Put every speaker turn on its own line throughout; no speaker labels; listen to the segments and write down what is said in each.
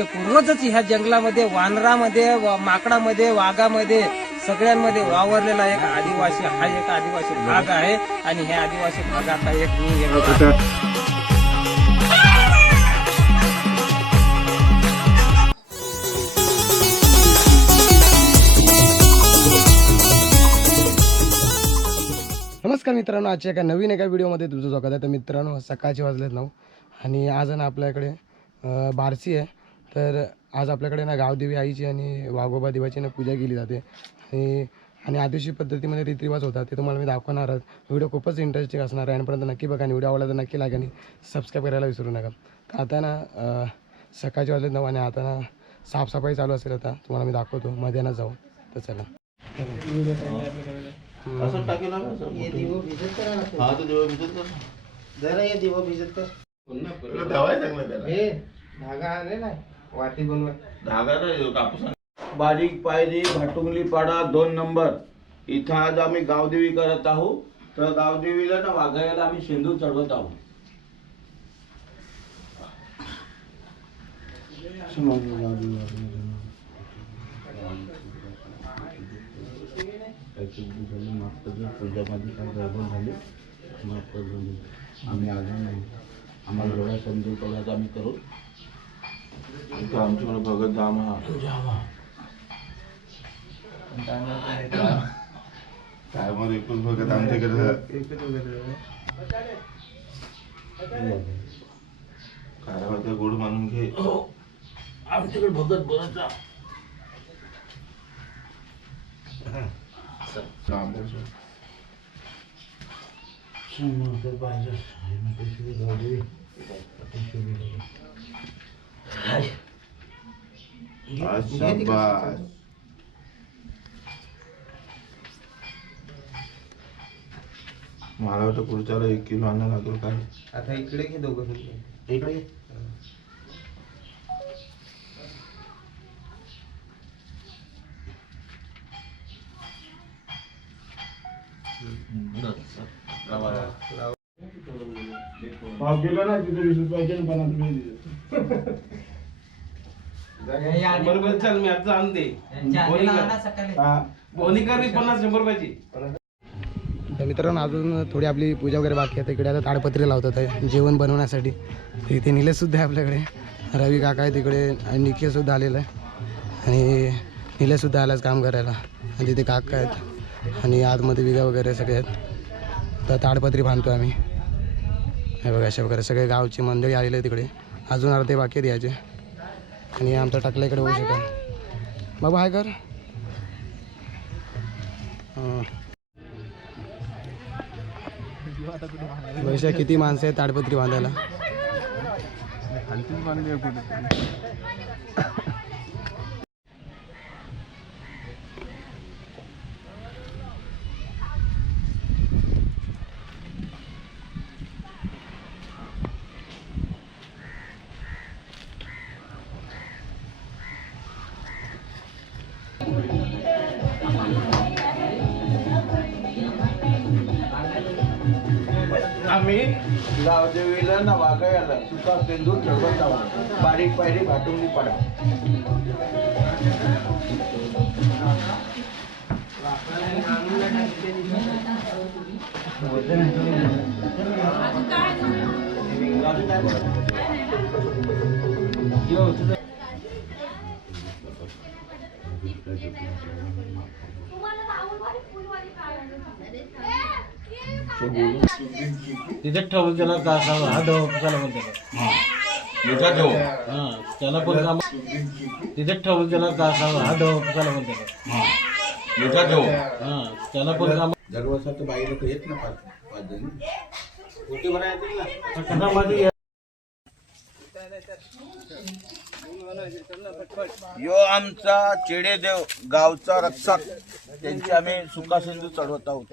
आमचे पूर्वजच ह्या जंगलामध्ये वानरामध्ये व- माकडामध्ये वाघामध्ये सगळ्यांमध्ये वावरलेला एक आदिवासी हा एक आदिवासी भाग आहे. आणि हे आदिवासी भागाचा एक मी एक
नमस्कार मित्रांनो आजच्या एका नवीन एका व्हिडिओमध्ये तुमचं स्वागत आहे. तर मित्रांनो सकाळचे वाजलेत नऊ आणि आज ना आपल्याकडे बारसी आहे. तर आज आपल्याकडे ना गावदेवी आईची आणि वाघोबा देवाची ना पूजा केली जाते. आणि आणि आदिवासी पद्धतीमध्ये रीतिरिवाज होतात ते तुम्हाला मी दाखवणार आहे. व्हिडिओ खूपच इंटरेस्टिंग असणार आहे. आणपर्यंत नक्की बघा आणि व्हिडिओ आवडला तर नक्की लागा आणि सबस्क्राईब करायला विसरू नका. तर आता ना सकाळचे वाजलेत नऊ आणि आता ना साफसफाई चालू असेल आता. तुम्हाला मी दाखवतो. मध्ये ना जाऊ. तर चला.
असं टाकेल ना असं मोठं. हा तो देवा भिजत कर. ना.
जरा ये दिवा भिजत कर.
तुला धावायला चांगलं त्याला.
हे धागा आले ना वाती बनवा.
धागा नाही कापूस आण. बारीक पायरी भाटुंगली पाडा दोन नंबर. इथं आज आम्ही गावदेवी करत आहोत. तर गावदेवीला ना वाघायला आम्ही शेंदूर चढवत आहोत. पूजामध्ये काय गडबड झाली माफ आम्ही आलो नाही. आम्हाला एवढा समजून आम्ही करू. आमच्याकडे भगत धाम हा.
काय मग एकूण बघत आमच्याकडे काय होतं गोड मानून घे.
आमच्याकडे भगत
अच्छा बस मला वाटतं पुढच्याला एक किलो आणा लागेल काय?
आता इकडे घे दोघं
इकडे
चाल मी आता आणते
हा.
बोनिकर बी पन्नास शंभर रुपयाची.
तर मित्रांनो अजून थोडी आपली पूजा वगैरे बाकी आहे. तर इकडे आता ताडपत्री लावतात आहे जेवण बनवण्यासाठी. इथे निलेशसुद्धा आहे आपल्याकडे. रवी काका आहे तिकडे आणि निखिलसुद्धा आलेला आहे. आणि निलेशसुद्धा आलाच काम करायला. आणि तिथे काका आहेत. आणि आतमध्ये विगा वगैरे सगळे आहेत. तर ताडपत्री बांधतो आम्ही. हे बघा अशा वगैरे सगळे गावची मंडळी आलेली आहे तिकडे. अजून अर्धे बाकी आहेत यायचे आणि आमचा टाकला इकडे होऊ शकेल. बाबा हाय कर. हां. वैशा किती माणसं आहेत ताडपत्री बांधायला?
गावदेवीला ना वाघायला सुका सेंदूर चढवत आहोत बारीक पायरी भाटुंगली पाडा.
तिथे ठेवून त्याला का असावं हा डव कशाला म्हणतात हा. त्याला पण काम तिथे ठेवून त्याला का असावं हा डव कशाला म्हणतात हा. त्याला पण काम
दरवर्षाचं बाई लोक येत ना पाच पाच जण.
कशामध्ये
यो. आमचा चेडेदेव गावचा रक्षक. त्यांची आम्ही सुका सिंधू चढवत आहोत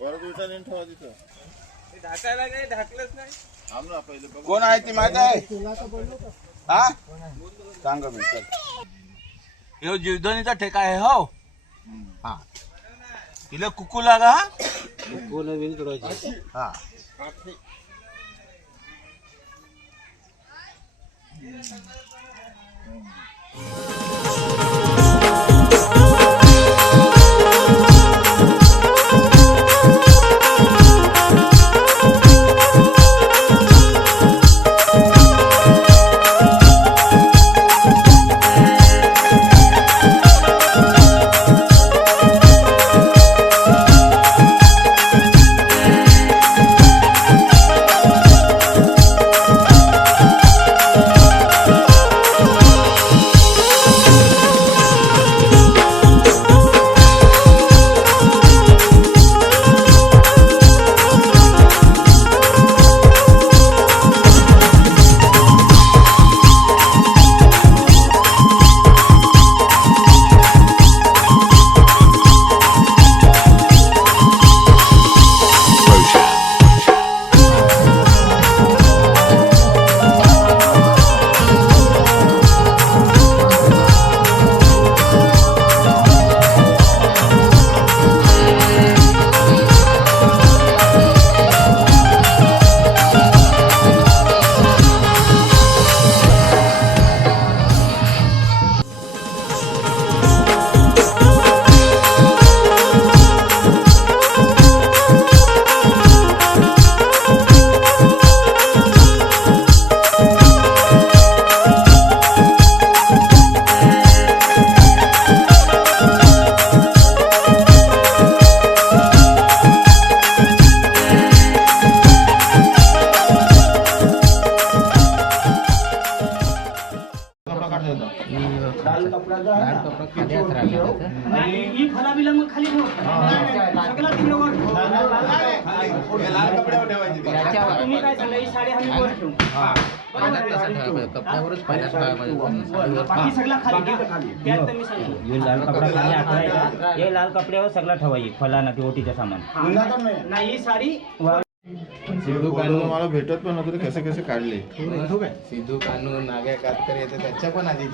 परत ठेवा तिथं.
ढाकायला काही ढाकलंच नाही.
कोण आहे ती माहीत आहे? हा? सांगा मी चल
हे जीवधनीचा ठेका आहे हो? हा. तिला कुकू लागा हा?
हा.
हे लाल कपडा खाली आखलायचा हे लाल कपड्यावर सगळं ठेवायचे. फलाना ते ओटीचं सामान. नाही. ही साडी
सिद्धू कानू मला भेटत पण नव्हतं ते कसे कसे काढले?
सिद्धू कानू नाग्या कातकर येते त्याच्या पण आधीच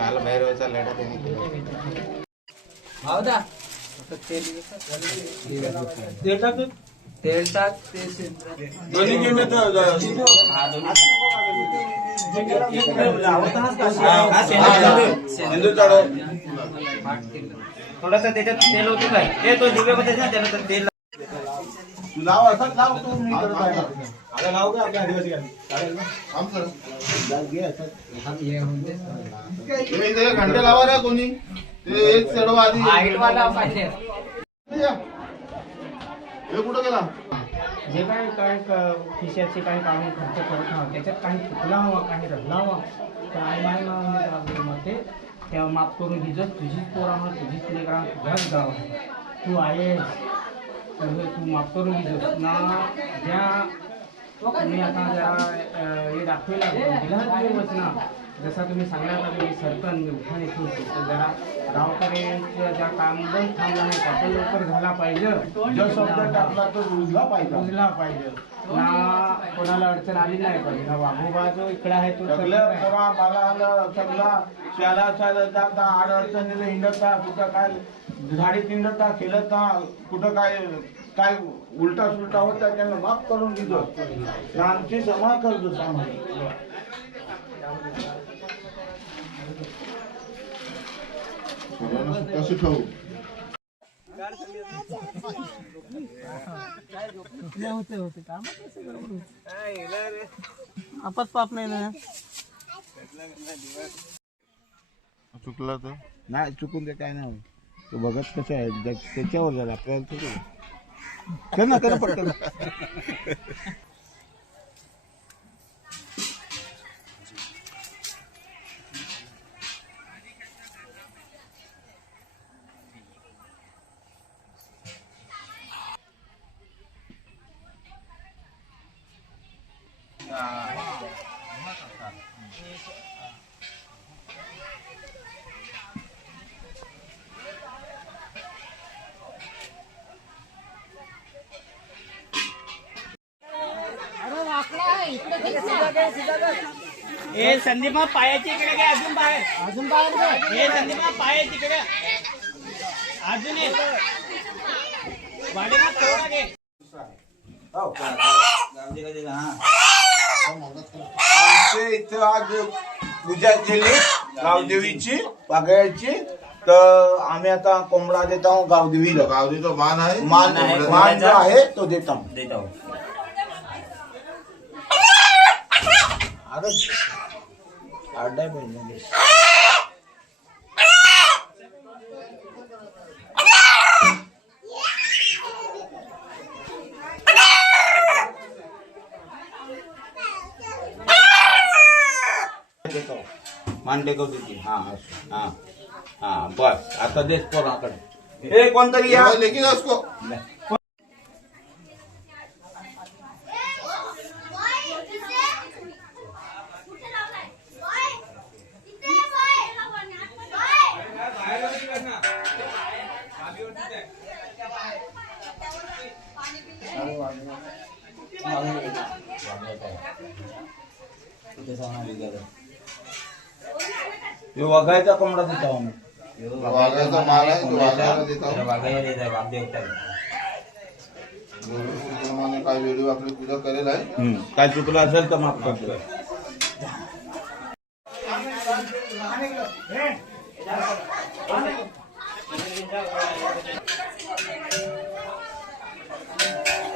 काल भैरवाचा लढा त्यांनी केला.
थोडस त्याच्यात तेल होतं काय हे तो दिव्यामध्ये ना त्याला तर तेल
लाव असंच लाव तू मी करत आहे. अरे लाव का आपल्या आदिवासी गाणी चालेल ना? थांब सर. तुम्ही इथे घंटे लावा रे कोणी ते एक चढवा आधी. या. हे कुठं गेला?
जे काय काय खिशाचे काही कामे खर्च करत त्याच्यात काही चुकला हवा काही रडला हवा तर आई मायमध्ये तेव्हा माफ करून घेजोस तुझीच पोरा मग तुझीच लेकरा तुझाच गाव तू आहेस. तर तू माफ करून घेजोस ना ज्या तुम्ही आता जरा हे दाखवेला दिला ना जसा तुम्ही सांगला का मी सरपंच मी उठाणे ठेवतो तर जरा गावकऱ्यांचं ज्या काम बंद थांबला नाही का तो लवकर झाला पाहिजे.
जो शब्द टाकला तो रुजला पाहिजे.
बुजला पाहिजे. ना कोणाला अडचण आली नाही पाहिजे. हा वाघोबा जो इकडे आहे तो
सगळं मला आलं सगळा शाळा शाळा जाता आड अडचणीला हिंडता कुठं काय झाडीत हिंडता खेळता कुठं काय काय उलटा सुलटा होता त्यांना माफ करून दिलो. आमची समा करतो आम्हाला कसं ठेवू?
आपच पाप नाही ना
चुकलं तर? नाही चुकून ते काय नाही तू बघत कसं आहे? जग- त्याच्यावर झालं आपल्याला थोडी कर ना कर पटकन.
हे संदीपा पायाची इकडे काय अजून बाहेर. अजून बाहेर हे संदीपा पाया तिकडे. अजून एक वाडीला थोडा घे.
आमच्या इथं आज पूजा केली गावदेवीची वाघायची तर आम्ही आता कोंबडा देत आहोत गावदेवीला.
गावरीचा मान आहे.
मान मान जो आहे. तो देत आहोत.
देतो
अरे आरडाय पाहिजे
मान टेकव देते हा असं. हा हा बस. आता देश पोराकडे.
हे कोणतरी या. हे वगायचा कोंबडा देत आम्ही.
वाघाचा मान आहे तो वाघाला देतो
वाघाया देत आहे. वाघ देवता
प्रमाणे काय व्हिडिओ आपली पूजा करेल आहे.
हम्म. काय चुकलं असेल तर माफ करतो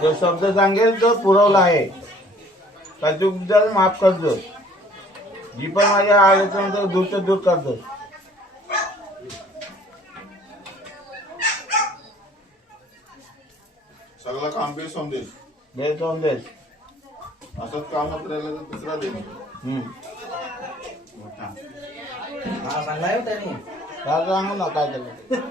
जो शब्द सांगेल तो पुरवला आहे. काय झालं माफ करतो. जी पण माझ्या आल्याच्यानंतर दूरचं दूर करतो.
सगळं काम बी समजेल
गैरसमजेस
असंच काम राहिलं तर दुसरा
हम्म.
हा सांगाय त्यांनी.
काय सांगू ना काय केलं.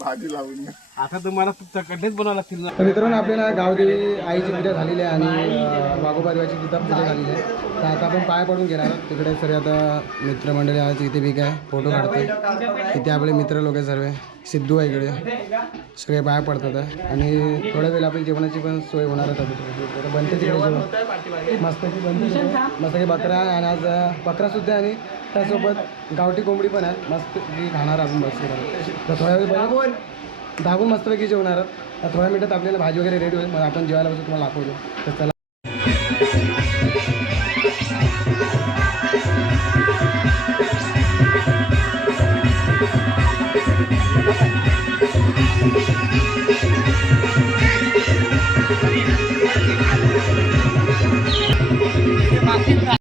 भाजी लावून.
आता तुम्हाला बनावं लागतील
तर मित्रांनो आपल्याला गावदेवी आईची पूजा झालेली आहे आणि वाघोबा देवाची सुद्धा पूजा झालेली आहे. तर आता आपण पाय पडून घेणार आहोत. तिकडे सर्व आता मित्रमंडळी आज इथे बी काय फोटो काढते इथे आपले मित्र लोक आहे सर्व. सिद्धू आहे इकडे. सगळे पाय पडतात आहे. आणि थोड्या वेळ आपली जेवणाची पण सोय होणार आहे बनते तिकडे जेवण. मस्तपैकी बनते. मस्तपैकी बकरा आहे आणि आज अं, बकरा सुद्धा आहे आणि त्यासोबत गावठी कोंबडी पण आहे. मस्त खाणार आपण बस तर थोड्या वेळ बघा. दाबून. मस्तपैकी जेवणार आहोत. तर थोड्या मिनिटात आपल्याला भाजी वगैरे रेडी होईल. मग आपण जेवायला बसू तुम्हाला दाखवतो. तर चला.